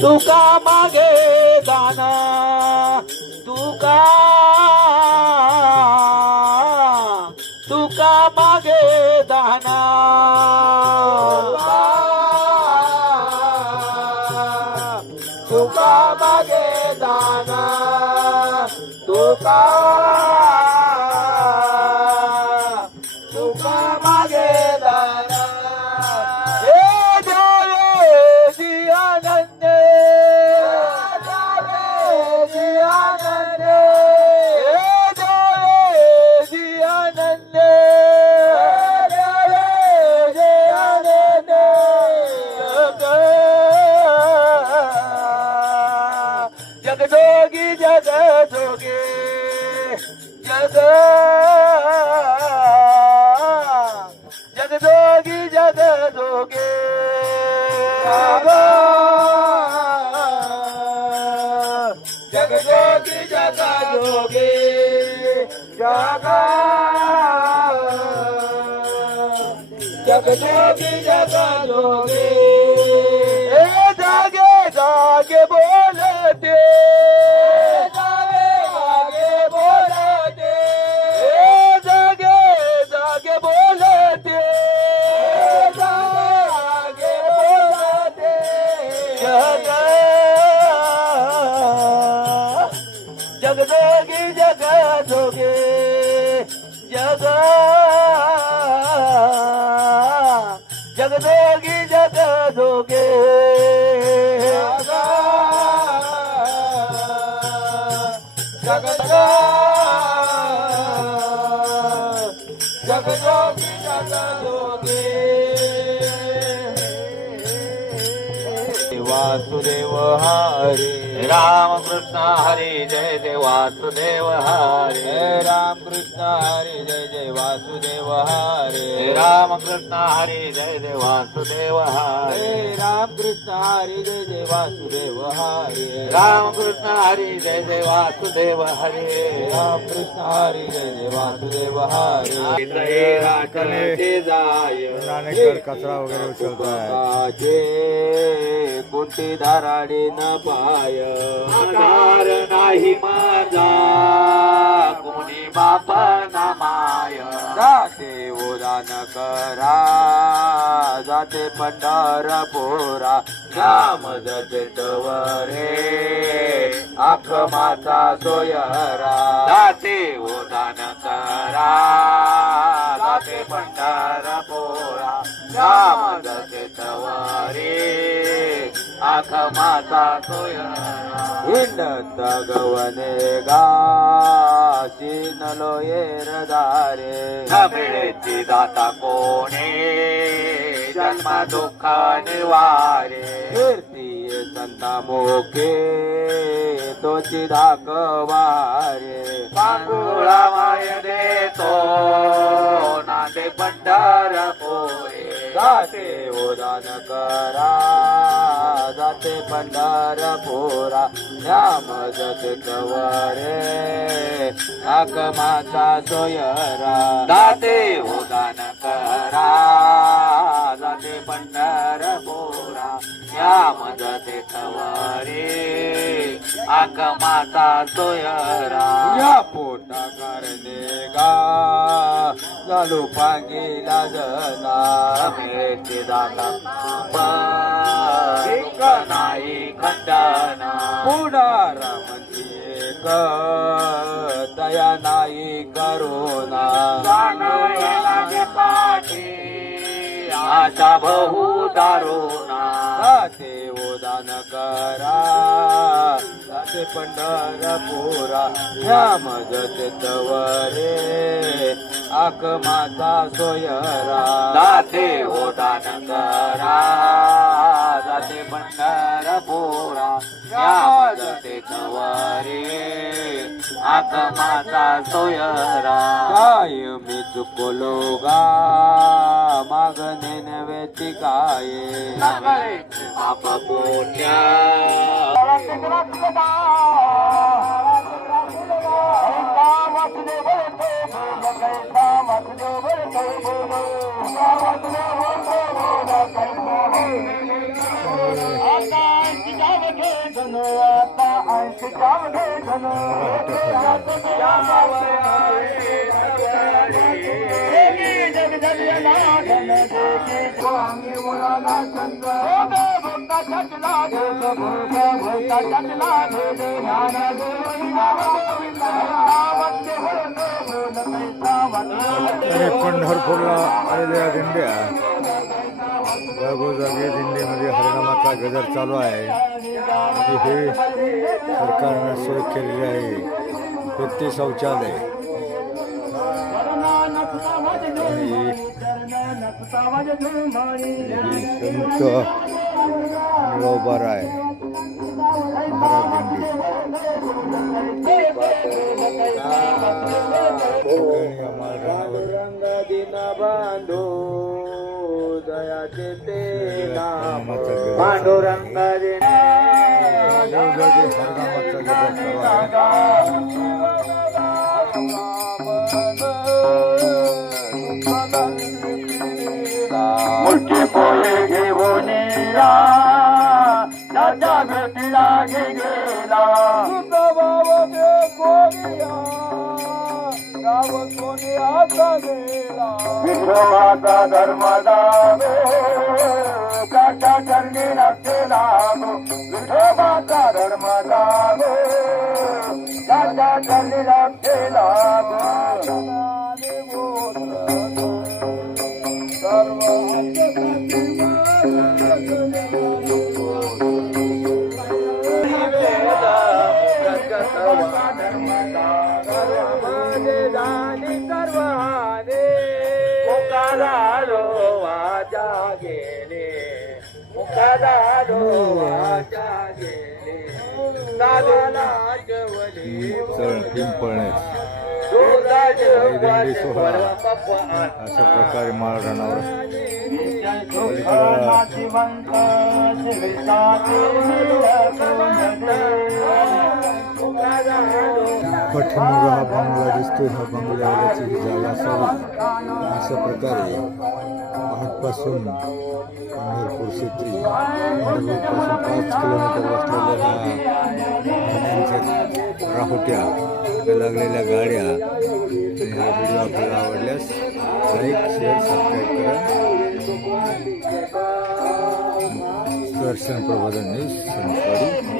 तुका मागे दान तुका तुका मागे दान तुका मागे दान तुका तुका मागे दान हे देवी आनंद देवी आनंद हे देवी आनंद देवी आनंद जगदोगी जगदोगे जगदोगी जगदोगे जगदोगी जगदोगे जगदोगी जगदोगे जागे जागे बोलते जागे जागे बोलते जागे जागे बोलते जागे बोलते जगदोगी जगदोगे जगदोगी जगदोगे जगदोगी जगदोगे वासुदेव हरे राम कृष्ण हरे जय जय वासुदेव हरे राम कृष्ण हरे जय जय वासुदेव हरे राम कृष्ण हरे जय जय वासुदेव हरे राम कृष्ण हरे जय जय वासुदेव हरे राम कृष्ण हरे जय जय वासुदेव हरे राम कृष्ण हरे जय जय वासुदेव हरे राखले जाय कचरा वगैरे उचलताय कोणती धाराडी न पाय आधार नाही माझा कोणी बाप न माय जाते उदान करा जाते पंढरपुरा श्याम जते तवरे आख माता सोयरा जाते उदान करा जाते पंढरपुरा श्याम जते तवरे आख माता सोयरा हिंडत गवने गाशीनलो येरदारे मिळेची दाता कोणे जन्म दुःख निवारे कीर्ती संता मोके तोची धाकवारे पांडुळा माय देतो नांदे पंढरपुरे जाते उदान करा जाते पंढरपुरा श्याम जते तवरे आक माता सोयरा जाते उदान करा जाते पंढरपुरा श्याम जते तवरे आक माता सोयरा या पोटा करणे गा चालू पांगीला जना मिळेचे दाता नाही खंडना पुढारा म्हणजे दया नाही करुणा पाठी आशा बहु दारुणा जाते उदान करा जाते पंढरपुरा श्याम जते तवरे आक माता सोयरा जाते उदान करा जाते पंढरपुरा श्याम जते तवरे आक माता सोयरा काय मी चुकलो गा मागणे नव्हेची काय पाप पुण्या आणि पंढरपूरला आलेल्या दिंड्या जागोजागी दिंडीमध्ये हरिनामाचा गजर चालू आहे. आणि हे सरकारनं सोय केलेली आहे व्यक्ती शौचालय. आणि संत निळोबार आहे महाराज दिंडी. पांडुरंग मुठी पोहे घेऊन राजा भेटला गेला विठोबाचा धर्म दावे काटा चरणी रचला विठोबाचा धर्म दावे काटा चरणी रचला पिंपळणे दिंडी सोहळा अशा प्रकारे माळरानावर पाठीमागं हा बंगला दिसतोय. हा बंगल्याची ही जागा असावी. अशा प्रकारे आजपासून पंढरपूर सिटी पंढरपूरपासून 5 किलोमीटर बसलेल्या ह्या राहुट्या लागलेल्या गाड्या. आणि हा व्हिडिओ आपल्याला आवडल्यास लाईक शेअर सबस्क्राईब करा. दर्शन प्रबोधन न्यूज सनवाडी.